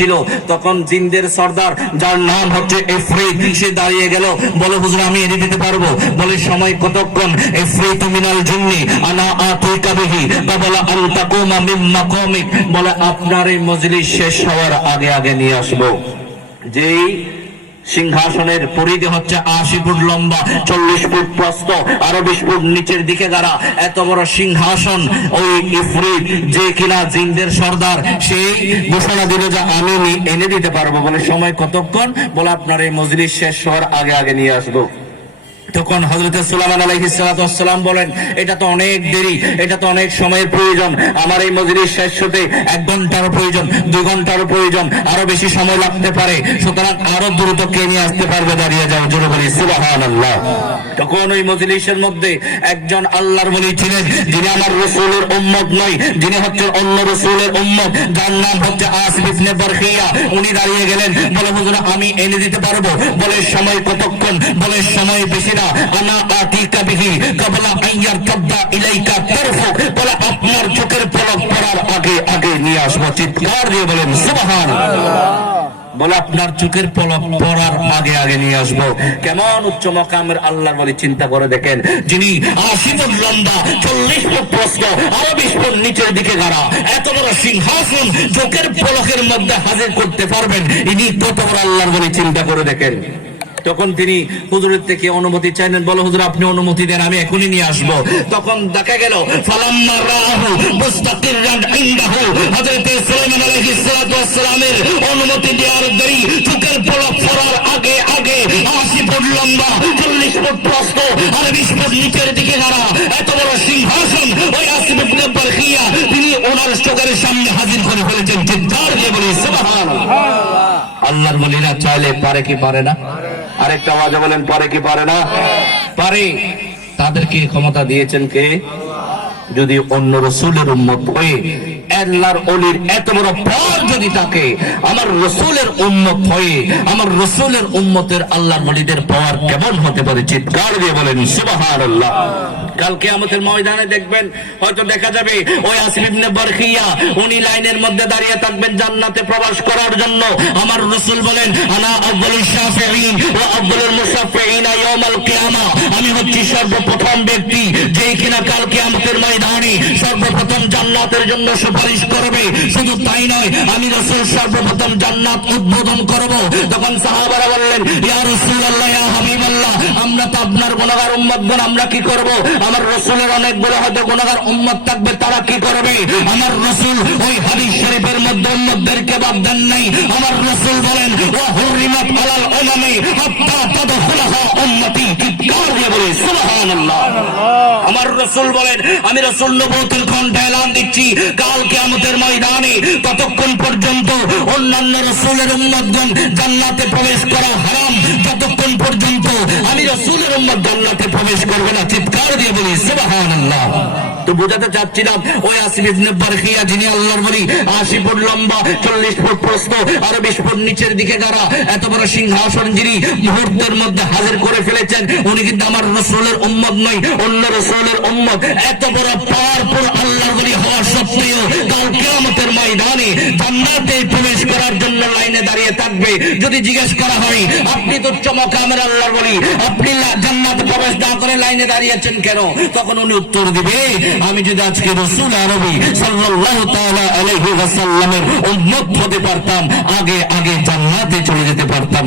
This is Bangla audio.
ছিল। তখন জিনদের সর্দার, যার নাম হচ্ছে ইফরিত, সে দাঁড়িয়ে গেল, বলে হুজুর আমি এনে দিতে পারবো। বলে সময় কতক্ষণ? ইফরিত মিনাল জিন্নি আনা আতিকা বিহি ক্বাবলা আন তাকুমা মিন মাকামিক, বলে আপনার এই মজলিস শেষ হওয়ার আগে আগে নিয়ে আসবো। যেই সিংহাসনের পরিধি হচ্ছে 80 ফুট লম্বা, 40 ফুট প্রস্থ, আরো 20 ফুট নিচের দিকে গাড়া, এত বড় সিংহাসন। ওই ইফরিত, যে কিনা জিনদের সর্দার, সেই ঘোষণা দিল যে আমি এনে দিতে পারবো। বলে সময় কতক্ষণ? বলে আপনার এই মজলিস শেষ হওয়ার আগে আগে নিয়ে আসবো। তখন হযরত সুলাইমান আলাইহিস সালাতু ওয়াস সালাম বলেন, এটা তো অনেক দেরি, এটা তো অনেক সময়ের প্রয়োজন, আমার এই মজলিস শেষ হতে 1 ঘন্টার প্রয়োজন, 2 ঘন্টার প্রয়োজন, আরো বেশি সময় লাগতে পারে, সুতরাং আরো দ্রুত কে নিয়ে আসতে পারবে? দাঁড়িয়ে যাও, জোরে বলি সুবহানাল্লাহ। তখন ওই মজলিসের মধ্যে একজন আল্লাহর ওলি ছিলেন, যিনি আমার রাসূলের উম্মত নয়, যিনি হচ্ছেন অন্য রাসূলের উম্মত, যার নাম হচ্ছে আসিফ ইবনে বারখিয়া। উনি দাঁড়িয়ে গেলেন, বলে হুজুর আমি এনে দিতে পারবো। বলে সময় কতক্ষণ? বলে সময় বেশি না, আনা আতিকা বিহি ক্বাবলা আন ইয়ারতাদ্দা ইলাইকা তারফুক, বলে আপনার চোখের পলক পড়ার আগে আগে নিয়ে আসবো। চিৎকার দিয়ে বলেন সুবহানাল্লাহ। বলে আপনার চোখের পলক পড়ার আগে আগে নিয়ে আসবো। কেমন উচ্চ মাকামের আল্লাহর বলি, চিন্তা করে দেখেন, যিনি 80 ফুট লম্বা, 40 ফুট প্রস্থ, আরো 20 ফুট নিচের দিকে গাড়া, এত বড় সিংহাসন চোখের পলকের মধ্যে হাজির করতে পারবেন, ইনি কত বড় আল্লাহর বলি, চিন্তা করে দেখেন। তখন তিনি হুজুরের থেকে অনুমতি চাইলেন, বলে হুজুর আপনি অনুমতি দেন, আমি এখনই নিয়ে আসবো। তখন দেখা গেল ফালাম্মা রাহু মুস্তাকিরান ইনদাহু, হযরত সুলাইমান আলাইহিস সালাতু ওয়াস সালামের অনুমতি দেওয়ার দেরি, চোখের পলক পড়ার আগে আগে 80 ফুট লম্বা, 40 ফুট প্রস্থ, আর 20 ফুট নিচের দিকে গাড়া এত বড় সিংহাসন ওই আসিফ ইবনে বারখিয়া তিনি ওনার চোখের সামনে হাজির করে ফেলেছেন। চিৎকার দিয়ে বলি সুবহানাল্লাহ। আল্লাহর ওলিরা চাইলে পারে কি পারে না? আরেকটা আওয়াজে বলেন, পারে কি পারে না? পারে। তাদেরকে ক্ষমতা দিয়েছেন কে? যদি অন্য রাসূলের উম্মত হয়ে আল্লাহর ওলির এত বড় পদ যদি থাকে, আমার রাসূলের উম্মত হয়ে আমার রাসূলের উম্মতের আল্লাহর ওলিদের পাওয়ার কেমন হতে পারে? চিৎকার দিয়ে বলেন সুবহানাল্লাহ। কাল কিয়ামতের ময়দানে দেখবেন, হয়তো দেখা যাবে ওই আসিফ ইবনে বারখিয়া উনি লাইনের মধ্যে দাঁড়িয়ে থাকবেন জান্নাতে প্রবেশ করার জন্য। আমার রাসূল বলেন, আনা আফদালুশ শাফিঈন ওয়া আফদালুল মুশাফফিঈন ইয়াউমাল কিয়ামা, আমি হচ্ছি সর্বপ্রথম ব্যক্তি যে কিনা কাল কিয়ামতের ময়দানে সর্বপ্রথম জান্নাতের জন্য সুপারিশ করবে। শুধু তাই নয়, আমি রাসূল সর্বপ্রথম জান্নাত উদ্বোধন করব। তখন সাহাবারা বললেন, ইয়া রাসূলুল্লাহ, ইয়া হাবিবাল্লাহ, আমরা তো আপনার গুনাহগার উম্মতগণ, আমরা কি করব? আমার রাসূলের অনেকগুলো হয়তো গুনাহগার উম্মত থাকবে, তারা কি করবে? আমার রাসূল ওই হাদিস শরীফের মধ্যে উম্মতদেরকে বাদ দেন নাই। আমার রাসূল বলেন, ওয়া হুরিমাত আলাল উমামি হাত্তা তাদখুলাহা উম্মতি। চিৎকার দিয়ে বলি সুবহানাল্লাহ। আমার রাসূল বলেন, আমি রাসূল নবুয়তের কণ্ঠে এলান দিচ্ছি, কাল কিয়ামতের ময়দানে ততক্ষণ পর্যন্ত অন্যান্য রাসূলের উম্মতগণ জান্নাতে প্রবেশ করা হারাম, যতক্ষণ পর্যন্ত আমি রাসূলের উম্মত জান্নাতে প্রবেশ করবে না। চিৎকার দিয়ে বলি সুবহানাল্লাহ। তো বোঝাতে চাচ্ছিলাম, ওই আসিফ ইবনে বারখিয়া যিনি আল্লাহর ওলি, 80 ফুট লম্বা, 40 ফুট প্রস্থ, আরো 20 ফুট নিচের দিকে গাড়া, এত বড় সিংহাসন যিনি মুহূর্তের মধ্যে হাজির করে ফেলেছেন, উনি কিন্তু আমার রাসূলের উম্মত নয়, অন্য রাসূলের উম্মত। এত বড় পাওয়ারফুল আল্লাহর ওলি হওয়া সত্ত্বেও কাল কিয়ামতের ময়দানে জান্নাতে প্রবেশ করার জন্য লাইনে দাঁড়িয়ে থাকবে। যদি জিজ্ঞেস করা হয়, আপনি তো চমৎকার আল্লাহর ওলি, আপনি জান্নাতে প্রবেশ না করে লাইনে দাঁড়িয়েছেন কেন? তখন উনি উত্তর দিবে, আমি যদি আজকে রাসূল আরবি সাল্লাল্লাহু তাআলা আলাইহি ওয়াসাল্লামের উম্মত হতে পারতাম, আগে আগে জান্নাতে চলে যেতে পারতাম।